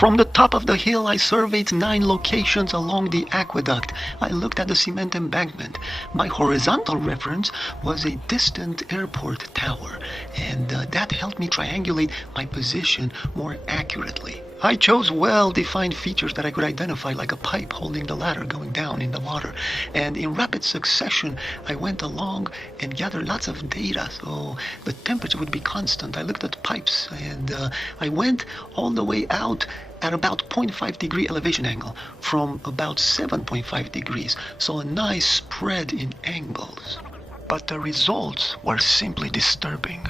From the top of the hill, I surveyed 9 locations along the aqueduct. I looked at the cement embankment. My horizontal reference was a distant airport tower, and that helped me triangulate my position more accurately. I chose well-defined features that I could identify, like a pipe holding the ladder going down in the water. And in rapid succession, I went along and gathered lots of data, so the temperature would be constant. I looked at pipes, and I went all the way out at about 0.5 degree elevation angle from about 7.5 degrees, so a nice spread in angles. But the results were simply disturbing.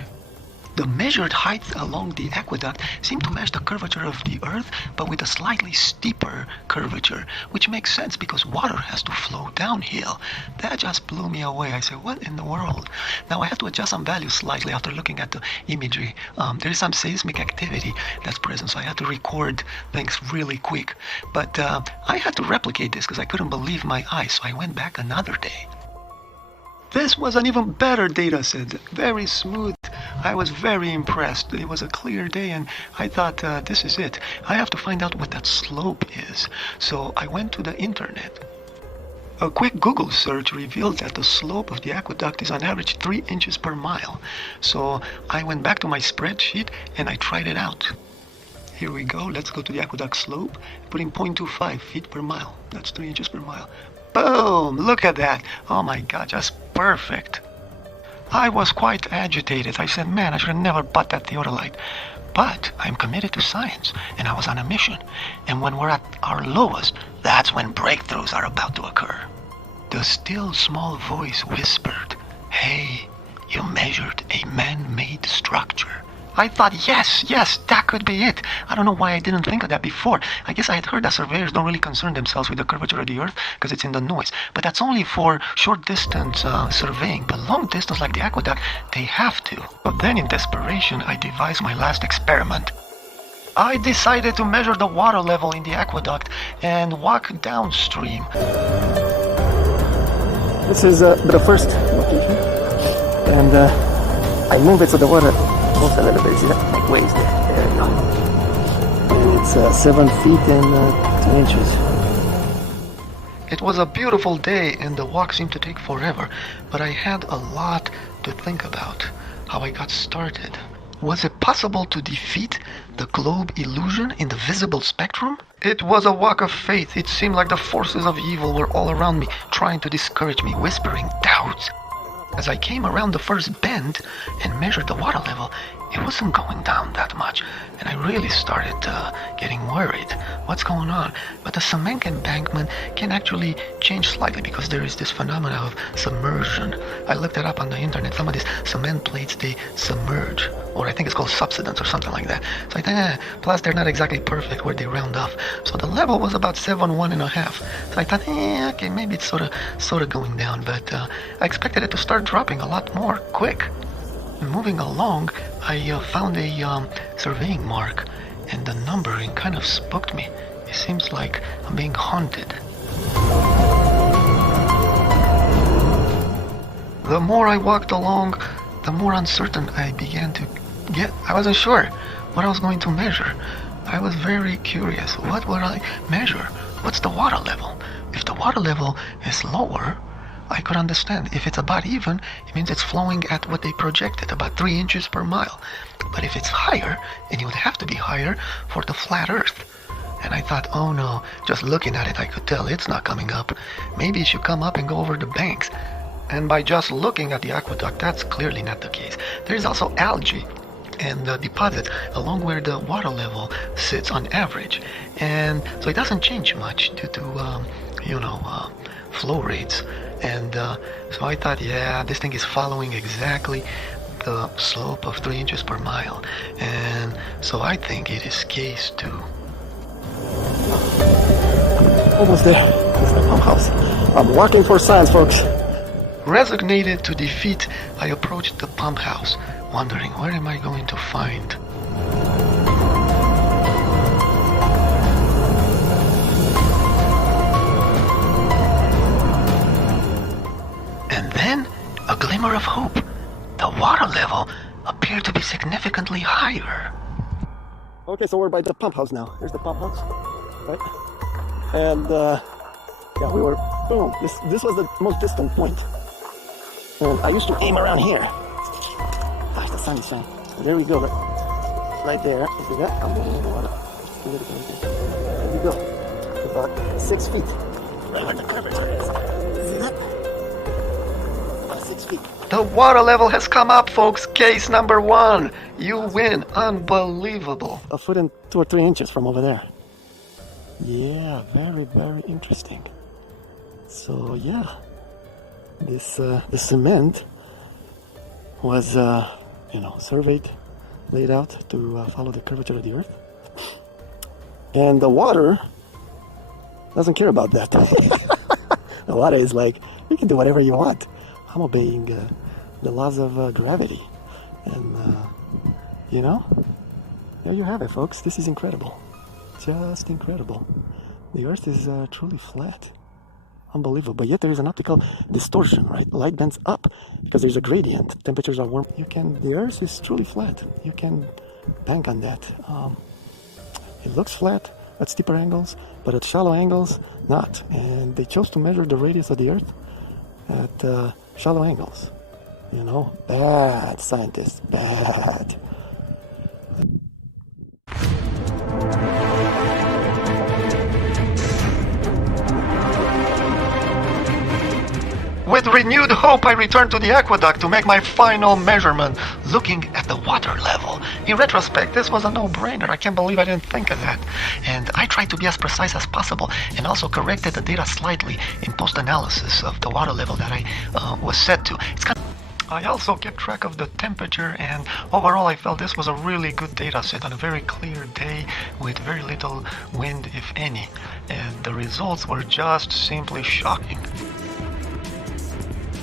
The measured height along the aqueduct seemed to match the curvature of the earth, but with a slightly steeper curvature, which makes sense because water has to flow downhill. That just blew me away. I said, what in the world? Now I have to adjust some values slightly after looking at the imagery. There is some seismic activity that's present, so I had to record things really quick. But I had to replicate this because I couldn't believe my eyes, so I went back another day. This was an even better data set, very smooth. I was very impressed. It was a clear day, and I thought, this is it. I have to find out what that slope is. So I went to the internet. A quick Google search revealed that the slope of the aqueduct is on average 3 inches per mile. So I went back to my spreadsheet and I tried it out. Here we go. Let's go to the aqueduct slope. Put in 0.25 feet per mile. That's 3 inches per mile. Boom! Look at that. Oh my God, just perfect. I was quite agitated. I said, man, I should have never bought that theodolite. But I'm committed to science, and I was on a mission. And when we're at our lowest, that's when breakthroughs are about to occur. The still small voice whispered, hey, you measured a man-made structure. I thought, yes, that could be it. I don't know why I didn't think of that before. I guess I had heard that surveyors don't really concern themselves with the curvature of the earth because it's in the noise. But that's only for short distance surveying. But long distance like the aqueduct, they have to. But then in desperation, I devised my last experiment. I decided to measure the water level in the aqueduct and walk downstream. This is the first location. And I move it so the water moves a little bit. See that? Like waves there. There you go. And it's 7 feet and 2 inches. It was a beautiful day and the walk seemed to take forever, but I had a lot to think about. How I got started. Was it possible to defeat the globe illusion in the visible spectrum? It was a walk of faith. It seemed like the forces of evil were all around me, trying to discourage me, whispering doubts. As I came around the first bend and measured the water level, it wasn't going down that much, and I really started getting worried. What's going on? But the cement embankment can actually change slightly because there is this phenomena of submersion. I looked it up on the internet. Some of these cement plates, they submerge, or I think it's called subsidence or something like that. So I think, plus they're not exactly perfect where they round off. So the level was about 7.1.5. So I thought, okay, maybe it's sort of going down, but I expected it to start dropping a lot more quick. Moving along, I found a surveying mark, and the numbering kind of spooked me. It seems like I'm being haunted. The more I walked along, the more uncertain I began to get. I wasn't sure what I was going to measure. I was very curious. What would I measure? What's the water level? If the water level is lower, I could understand. If it's about even, it means it's flowing at what they projected, about 3 inches per mile. But if it's higher, and it would have to be higher for the flat earth. And I thought, oh no, just looking at it, I could tell it's not coming up. Maybe it should come up and go over the banks. And by just looking at the aqueduct, that's clearly not the case. There's also algae and deposits along where the water level sits on average. And so it doesn't change much due to, flow rates. And so I thought, yeah, this thing is following exactly the slope of 3 inches per mile. And so I think it is case 2. Almost there. It's the pump house. I'm walking for science, folks. Resignated to defeat, I approached the pump house, wondering what am I going to find. And then, a glimmer of hope. The water level appeared to be significantly higher. Okay, so we're by the pump house now. Here's the pump house, right? And yeah, we were, boom. This was the most distant point. And I used to aim around here. Gosh, the sun is shining. There we go, right there. See that? I'm moving in the water. There we go. About 6 feet. Right where the curvature is. See that? About 6 feet. The water level has come up, folks. Case number 1. You win. Unbelievable. A foot and 2 or 3 inches from over there. Yeah, very, very interesting. So yeah, this the cement was surveyed, laid out to follow the curvature of the earth, and the water doesn't care about that. The water is like, you can do whatever you want. I'm obeying the laws of gravity, and there you have it, folks. This is incredible, just incredible. The earth is truly flat. Unbelievable, but yet there is an optical distortion, right? Light bends up because there's a gradient. Temperatures are warm. The earth is truly flat. You can bank on that. It looks flat at steeper angles, but at shallow angles, not. And they chose to measure the radius of the earth at shallow angles. Bad scientists, bad. With renewed hope, I returned to the aqueduct to make my final measurement, looking at the water level. In retrospect, this was a no-brainer. I can't believe I didn't think of that. And I tried to be as precise as possible and also corrected the data slightly in post-analysis of the water level that I was set to. I also kept track of the temperature, and overall I felt this was a really good data set on a very clear day with very little wind, if any. And the results were just simply shocking.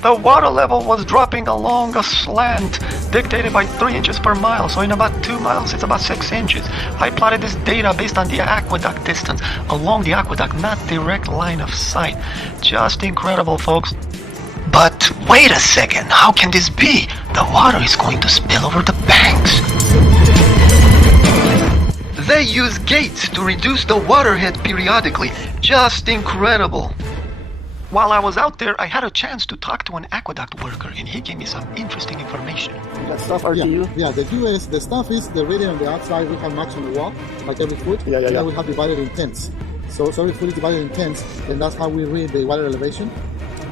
The water level was dropping along a slant dictated by 3 inches per mile, so in about 2 miles it's about 6 inches. I plotted this data based on the aqueduct distance along the aqueduct, not direct line of sight. Just incredible, folks. But wait a second, how can this be? The water is going to spill over the banks. They use gates to reduce the waterhead periodically. Just incredible. While I was out there, I had a chance to talk to an aqueduct worker, and he gave me some interesting information. That stuff RTU? Yeah, the stuff is the reading on the outside. We have marks on the wall, like every foot. Yeah. We have divided in tenths. So every foot is divided in tenths, and that's how we read the water elevation.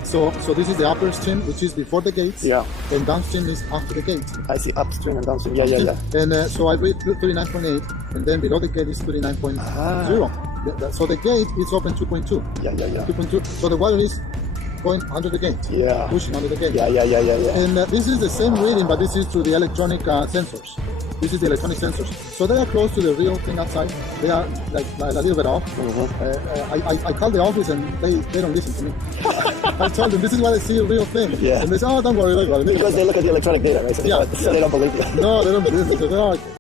So this is the upper stream, which is before the gates. Yeah. And downstream is after the gate. I see upstream and downstream. Yeah. And so I read 39.8, and then below the gate is 39.0. So the gate is open 2.2. Yeah. 2.2. So the water is going under the gate. Yeah. Pushing under the gate. Yeah. And this is the same reading, but this is through the electronic sensors. This is the electronic sensors. So they are close to the real thing outside. They are like a little bit off. I called the office and they don't listen to me. I told them this is what I see, a real thing. Yeah. And they say, oh, don't worry about it. Because they look at the electronic data, right? So they don't believe you. No, they don't believe it. So they're like,